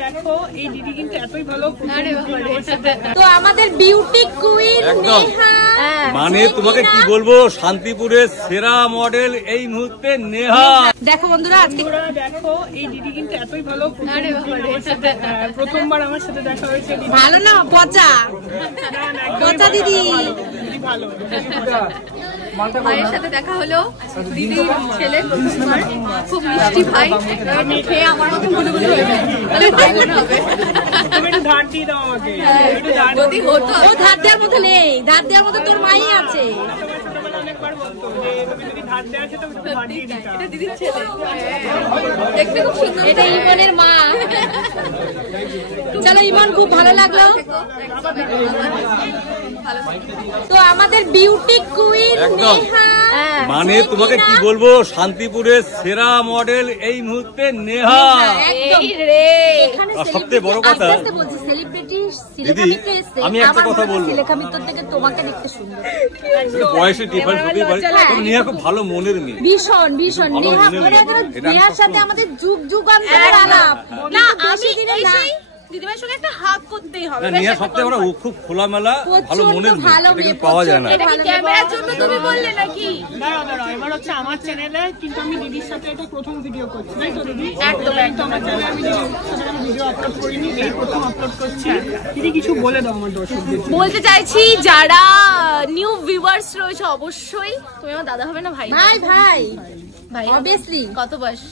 দেখো এই দিদি কিন্তু এতই ভালো। তো আমাদের বিউটি কুইন নেহা, মানে তোমাকে কি বলবো, শান্তিপুরের সেরা মডেল এই মুহূর্তে নেহা। দেখো বন্ধুরা আজকে দেখো এই দিদি কিন্তু এতই ভালো। প্রথমবার আমার সাথে দেখা হয়েছে। ভালো না পচা পচা দিদি ভালো। ভাইয়ের সাথে দেখা হলো, দিদি ছেলে প্রথমবার, খুব মিষ্টি ভাই, খেয়ে আমার মতো মনে মনে হয়ে যায় তাহলে ভাই মনে হবে। তুমি একটু ধার দিয়ে দাও আমাকে। যদি হতো। ও ধার দেওয়ার মতো নেই, ধার দেওয়ার মতো তোর মাই আছে। অনেকবার বলতো যে তুমি যদি ধার দেওয়া আছে তুমি ধার দিয়ে দিতা। এটা দিদির ছেলে, দেখতে খুব সুন্দর। এটা ইমনের মা। চলো ইমন, খুব ভালো লাগলো। তো আমাদের বিউটি কুইন নেহা, মানে তোমাকে কি বলবো, শান্তিপুরের সেরা মডেল এই মুহূর্তে নেহা। সবচেয়ে বড় কথা দিদি, আমি একটা কথা বলবো, তোমাকে দেখতে সুন্দর, বয়সে ডিফারেন্স হতেই পারে, নেহা খুব ভালো মনের মেয়ে, ভীষণ ভীষণ। নেহার সাথে আমাদের যুগ যুগান্তরের আলাপ। না আমি দিদিভাইয়ের সঙ্গে একটা হাগ করতেই হবে। নেহা সবচেয়ে বড়, ও খুব খোলামেলা ভালো মনের মেয়ে, এটা পাওয়া যায় না। এটা কি ক্যামেরার জন্য তুমি বললে নাকি? দাঁড়াও, এবার হচ্ছে আমার চ্যানেলে, কিন্তু আমি দিদির সাথে এটা প্রথম ভিডিও করছি, তাই তো দিদি? একদম। আমার চ্যানেলে আমি ভিডিও আপলোড করিনি, এই প্রথম আপলোড করছি। দিদি কিছু বলে দাও আমার দর্শকদের। বলতে চাইছি যারা নিউ ভিউয়ার্স রয়েছে, অবশ্যই তুমি আমার দাদা হবে না ভাই? ভাই ভাই ভাই অবভিয়াসলি। কত বয়স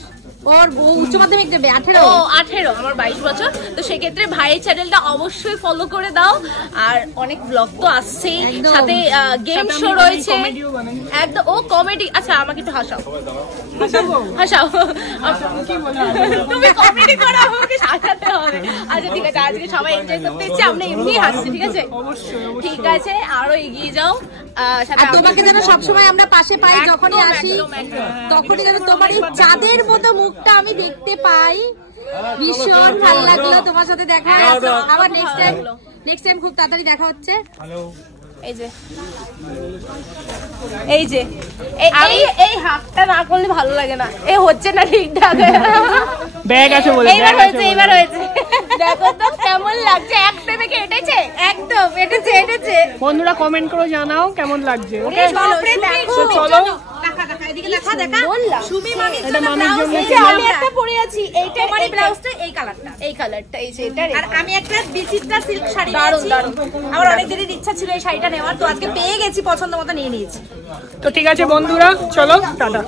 ওর? উচ্চ মাধ্যমিক দেবে 18। ও 18, আমার 22 বছর। তো সেক্ষেত্রে ভাইয়ের চ্যানেলটা অবশ্যই ফলো করে দাও। আর অনেক ব্লগ তো আসছেই, সাথে গেম শো রয়েছে একদম। ও কমেডি, আচ্ছা আমাকে একটু হাসাও। হাসাও, তুমি কমেডি করো, আমাকে হাসাতে হবে। আচ্ছা ঠিক আছে, আজকে সবাই এনজয় করতে ইচ্ছে, আমরা এমনি হাসছি, ঠিক আছে? ঠিক আছে, আরো এগিয়ে যাও। আর তোমাকে যেন সবসময় আমরা পাশে পাই, যখনই আসি তখনই যেন তোমার এই চাঁদের মতো মুখটা আমি দেখতে পাই। ভীষণ ভালো লাগলো তোমার সাথে দেখা। আবার নেক্সট টাইম খুব তাড়াতাড়ি দেখা হচ্ছে। এই যে এই হাতটা না করলে ভালো লাগে না, এই হচ্ছে না ঠিকঠাক। ব্যাগ আছে বলে, এইবার হয়েছে। দেখো তো কেমন লাগছে, এক প্রেমে কি এটেছে? একদম এটেছে। বন্ধুরা কমেন্ট করে জানাও কেমন লাগছে। ওকে চলো সুমি মামির এটা মামির জন্য। আমি একটা পরে আছি, এইটা তোমার ব্লাউজটা এই কালারটা, এই যে এটা। আর আমি একটা বিচিত্রা সিল্ক শাড়ি নিয়েছি। আমার অনেক দিনের ইচ্ছা ছিল এই শাড়িটা নেওয়ার, তো আজকে পেয়ে গেছি, পছন্দ মতো নিয়ে নিয়েছি। তো ঠিক আছে বন্ধুরা, চলো টাটা।